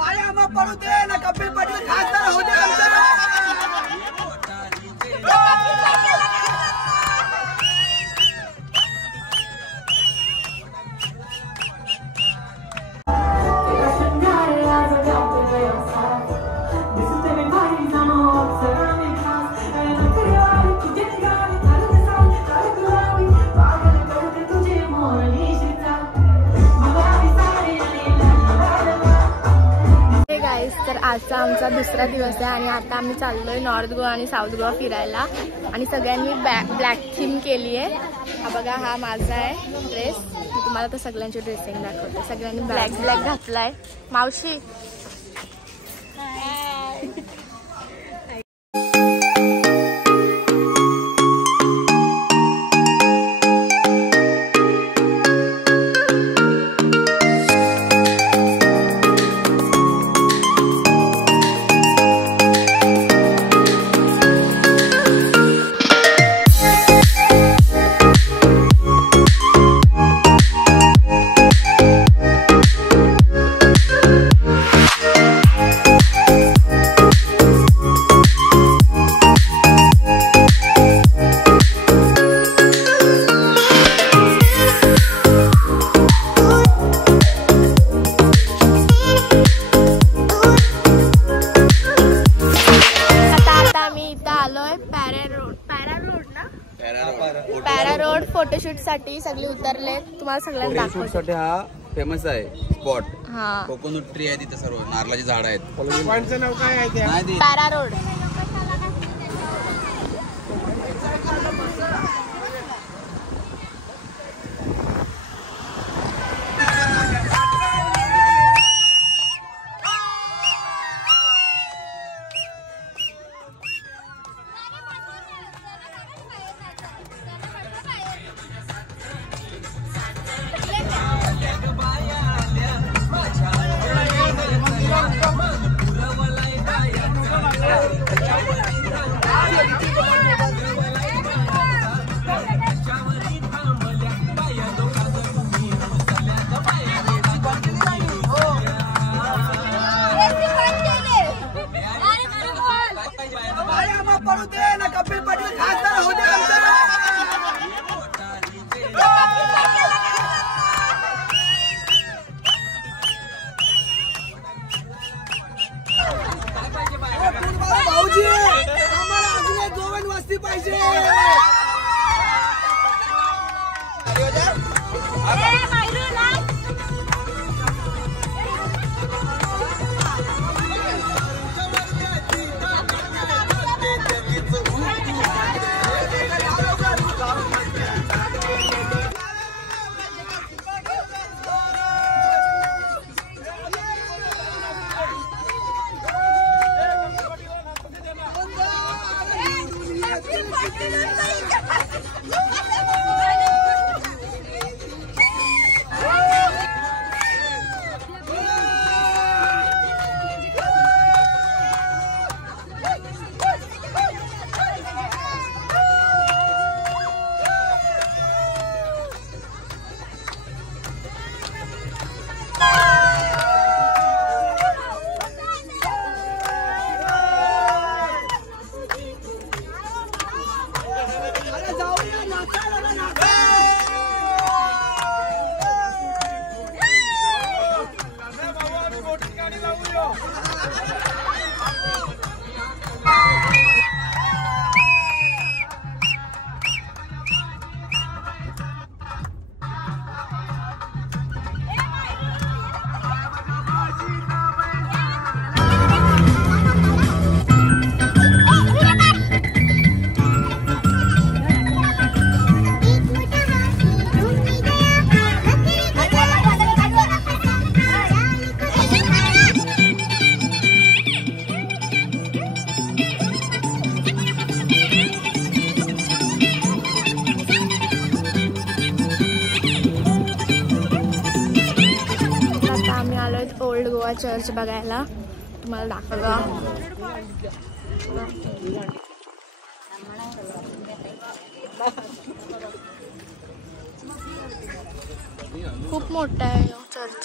पाया पडू दे ना कपिल पाटील खासदार होऊ दे तर आजचा आमचा दुसरा दिवस आहे आणि आता आम्ही चाललोय नॉर्थ गोवा आणि साऊथ गोवा फिरायला आणि सगळ्यांनी ब्लॅक थीम केली आहे। हा बघा, हा माझा आहे ड्रेस। मी तुम्हाला तर सगळ्यांची ड्रेसिंग दाखवते। सगळ्यांनी ब्लॅक घातलाय। मावशी पॅरा रोड फोटोशूट साठी सगळे उतरले। तुम्हाला सगळ्यांना दाखवते। हा फेमस आहे स्पॉट। हा, कोकोनट ट्री आहे तिथे, सर्व नारळाची झाड आहेत। पॉइंटचं नाव काय आहे ते? Para road. पडू दे ना कपिल पाटील खासदार होऊ दे भाऊजी, आम्हाला अजून एक गोवन वस्ती पाहिजे। ओल्ड गोवा चर्च बघायला। तुम्हाला दाखवला खूप मोठा आहे चर्च।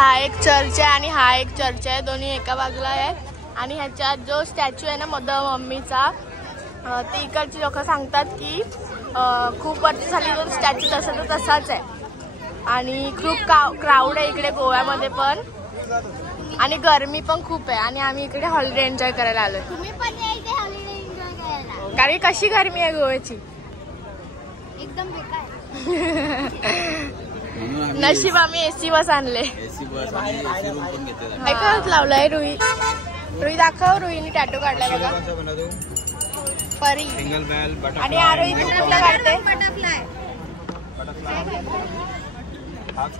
हा एक चर्च आहे आणि हा एक चर्च आहे, दोन्ही एका बाजूला आहे. आणि ह्याच्यात जो स्टॅच्यू आहे ना मदर मम्मीचा, ते इकडची लोक सांगतात की खूप वर्ष झाली तो स्टॅच्यू तसा तो तसाच आहे. आणि खूप क्राऊड आहे इकडे गोव्यामध्ये पण, आणि गरमी पण खूप आहे. आणि आम्ही इकडे हॉलिडे एन्जॉय करायला आलोय. तुम्ही पण यायचे हॉलिडे एन्जॉय करायला. कारण कशी गरमी आहे गोव्याची, एकदम बेकार. नशीब आम्ही एसी बस आणले. एसी बस आणि एसी रूम पण घेतलेला. काय करत लावलाय रुई? रुई दाखव. रुईने टॅटू काढलाय बघा, परी. आणि आरोही तू कुठला काढते? बटरफ्लाय.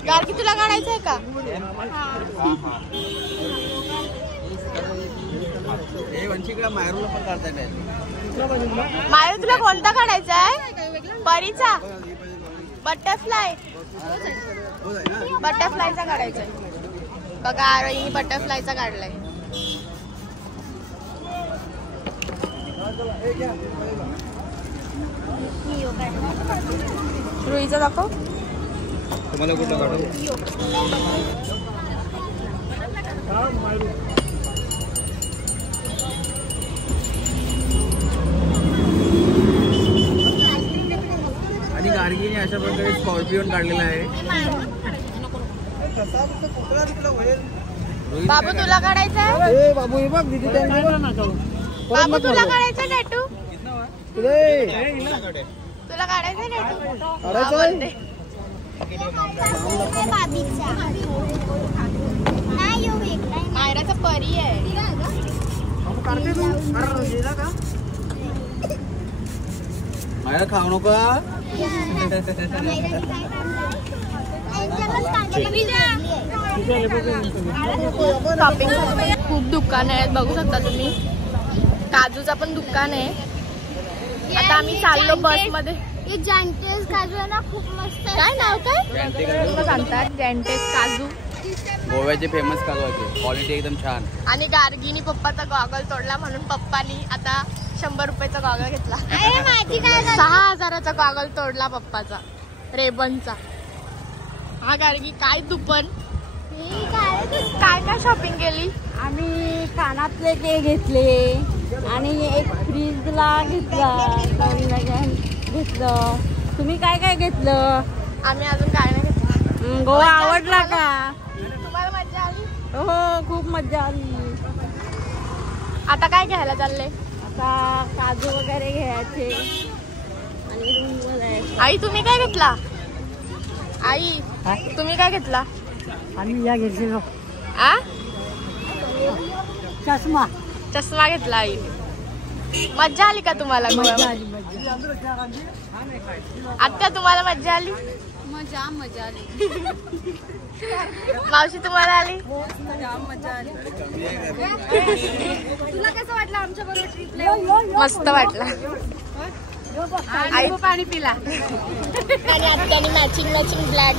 गार्गी तुला काढायचंय का? हे वंशिका मायरूला पण काढता येईल. मायू तुला कोणता काढायचा आहे? परीचा बटरफ्लाय. बटरफ्लायचा काढायचा आहे बघा. आरोही बटरफ्लायचा काढलाय. रुईचा दाखव. तुम्हाला कुठला काढू? आणि गार्गीने अशा प्रकारे स्कॉर्पिओन काढलेला आहे. बाबू तुला काढायचा आहे? बाबू हे बघ दीदी बाबू तुला काढायचा टॅटू? तुला काढायचा टॅटू? मायराचा परी आहे. मायरा खाऊ नका. शॉपिंग खूप दुकान आहेत बघू शकता तुम्ही. काजूचा पण दुकान आहे. आता आम्ही चाललो बस मध्ये. जॅन्टेस काजू आहे ना, खूप मस्त आहे. काय नाव काय सांगतात? जॅन्टेस काजू. गोव्याचे फेमस काजू आहे, क्वालिटी एकदम छान. आणि गार्गीनी पप्पाचा गॉगल तोडला म्हणून पप्पानी आता 100 रुपयाचा गॉगल घेतला. माझी काय 6000चा गॉगल तोडला पप्पाचा, रेबनचा. हा गार्गी काय तू पण काय काय शॉपिंग केली? आम्ही कानातले ते घेतले आणि एक फ्रीजला घेतला, घेतलं. तुम्ही काय काय घेतलं? आम्ही अजून काय नाही घेतलं. गोवा आवडला का? तुम्हाला मजा आली? हो खूप मजा आली. आता काय घ्यायला चालले? आता काजू वगैरे घ्यायचे आणि रूम बोलायचं. आई तुम्ही काय घेतला? आई तुम्ही काय घेतला? आम्ही या घेतलेलो आ चष्मा. चष्मा घेतला आई. मज्जा आली का तुम्हाला? आता तुम्हाला मज्जा आली? मजा आली. मावशी तुम्हाला आली? मजा आली. तुला कसं वाटलं आमच्या बरोबर ट्रिपला? मस्त वाटला. आई पाणी पिला. आणि आत्याने मॅचिंग ब्लॅक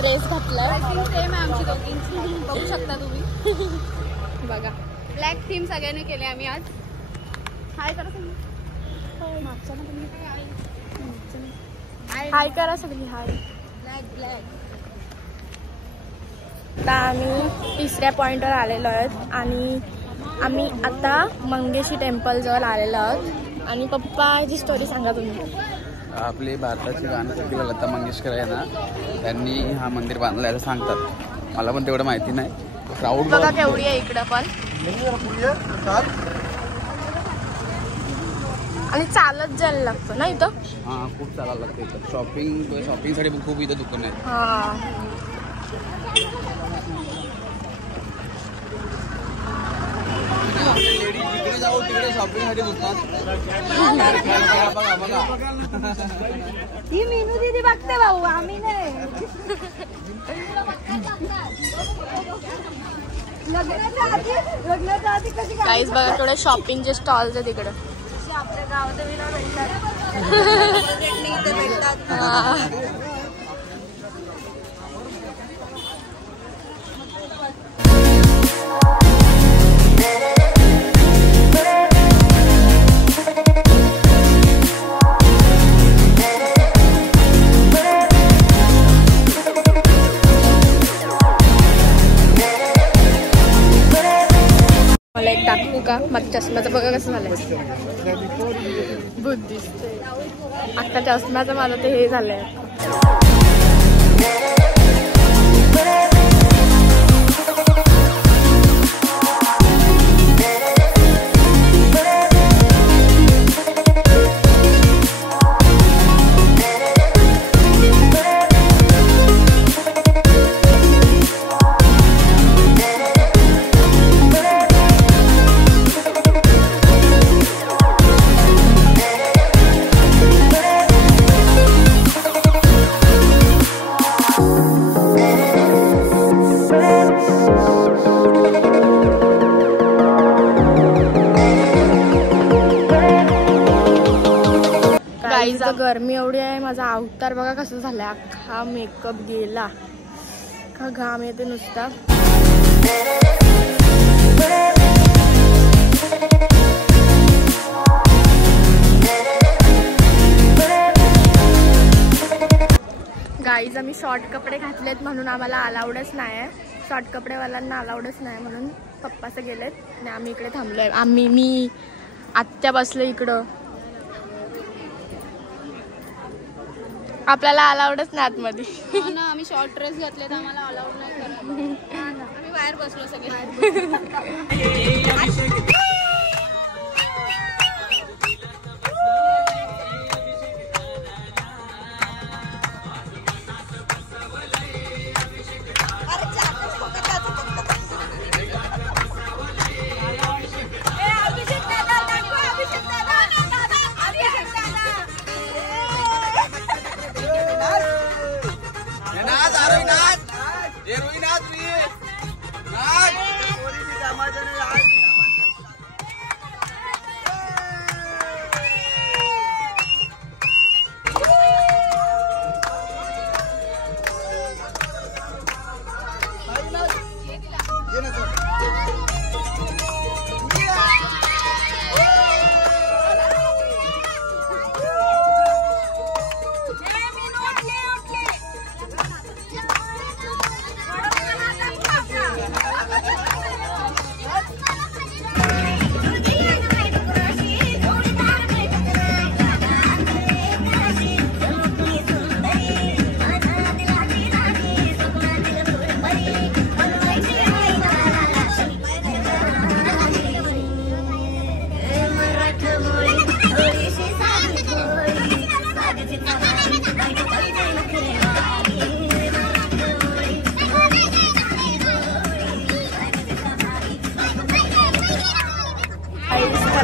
ड्रेस घातला. सेम आहे आमची दोघींची, बघू शकता तुम्ही. बघा ब्लॅक थीम सगळ्यांनी केली आम्ही आज. हाय करा सगळी. हाय करा सगळी. हाय. आता आम्ही तिसऱ्या पॉइंटवर आलेलो आहोत आणि आम्ही आता मंगेशी टेम्पल जवळ आलेलो आहोत. आणि पप्पाची स्टोरी सांगा तुम्ही. आपली भारताची गाणं सगळी लता मंगेशकर आहे ना, त्यांनी हा मंदिर बांधलं असं सांगतात. मला पण तेवढं माहिती नाही. क्राऊड बघा केवढी आहे इकडं पण. आणि चालत जायला लागतं ना इथं. हा खूप चालायला लागतं इथं. शॉपिंगसाठी पण खूप इथं दुकान आहे. हा तिकडे जाऊ, तिकडे शॉपिंगसाठी दुकान. बघा बघा. ही मीनू दीदी बघते भाऊ, आम्ही नाही. लग्नाच्या आधी कशी काहीच बघा थोडे शॉपिंगचे स्टॉल्स आहे तिकडं. आपल्या गावात हा. का माझ्या चष्म्याचं बघा कसं झालंय बुद्धिस्ट आता चष्म्याचं माझं ते हे झालंय गरमी एवढी आहे माझा अवतार बघा कसं झालाय अख्खा मेकअप गेला का घाम येते नुसता गाईज आम्ही शॉर्ट कपडे घातलेत म्हणून आम्हाला अलाउडच नाही शॉर्ट कपडेवाल्यांना अलाउडच नाही म्हणून पप्पाचं गेलेत आणि आम्ही इकडे थांबलोय मी आत्या बसले इकडं आपल्याला अलाउडच नाही आतमध्ये ना आम्ही शॉर्ट ड्रेस घातले तर आम्हाला अलाउड नाही करत आम्ही बाहेर बसलो सगळे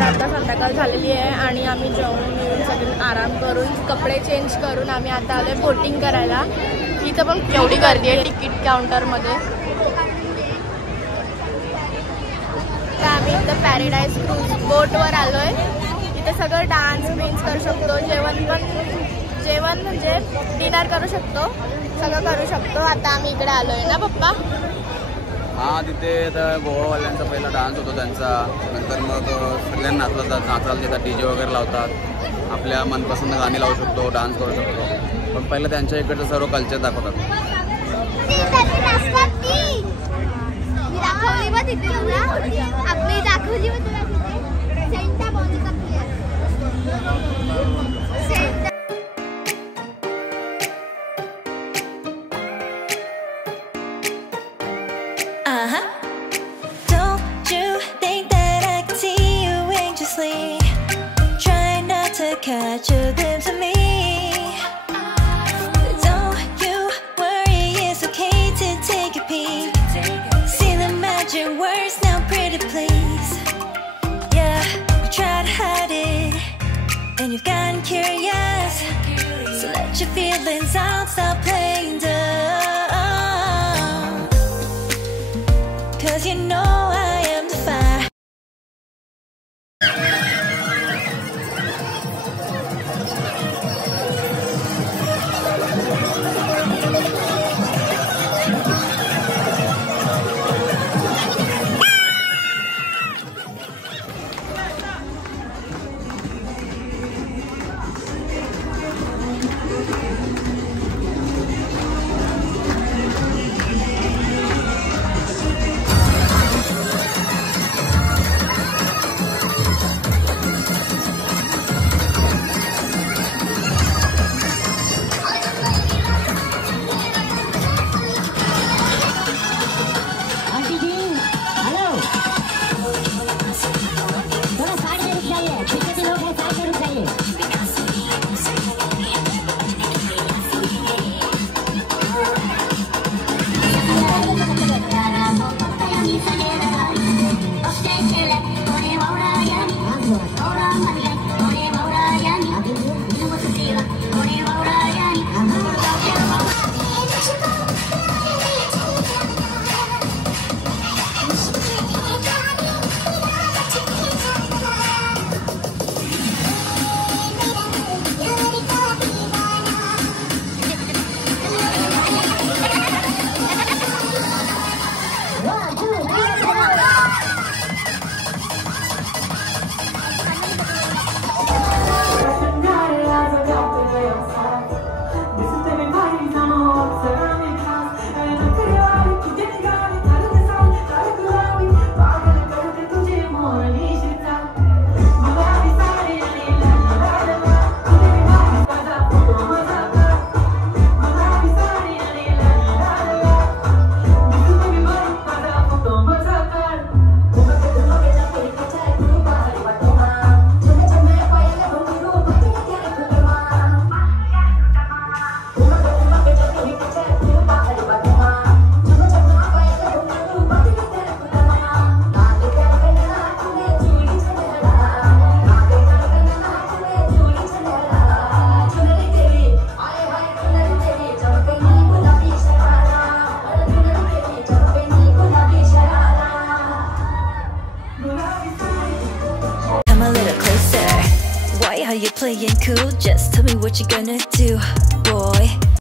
आता संध्याकाळ झालेली आहे आणि आम्ही जेवून येऊन सगळे आराम करून कपडे चेंज करून आम्ही आता आलोय बोटिंग करायला इथं पण केवढी गर्दी आहे तिकीट काउंटरमध्ये तर आम्ही इथं पॅराडाईज क्रूज बोटवर आलोय इथे सगळं डान्स बिन्स करू शकतो जेवण म्हणजे डिनर करू शकतो सगळं करू शकतो आता आम्ही इकडे आलोय ना पप्पा हां तिथे गोवावाल्यांचा पहिला डान्स होतो त्यांचा नंतर मग सगळ्यांना नाचायला देतात डीजे वगैरे लावतात आपल्या मनपसंत गाणी लावू शकतो डान्स करू शकतो पण पहिलं त्यांच्या इकडचं सर्व कल्चर दाखवतात Don't you think that I can see you anxiously? Try not to catch a glimpse of me. Don't you worry, it's okay to take a peek. See the magic words now, pretty please. Yeah, you try to hide it, and you've gotten curious. So let your feelings out, stop playing dumb. 'Cause you know I am the fire. how you're playing cool. Just tell me what you're gonna do, boy.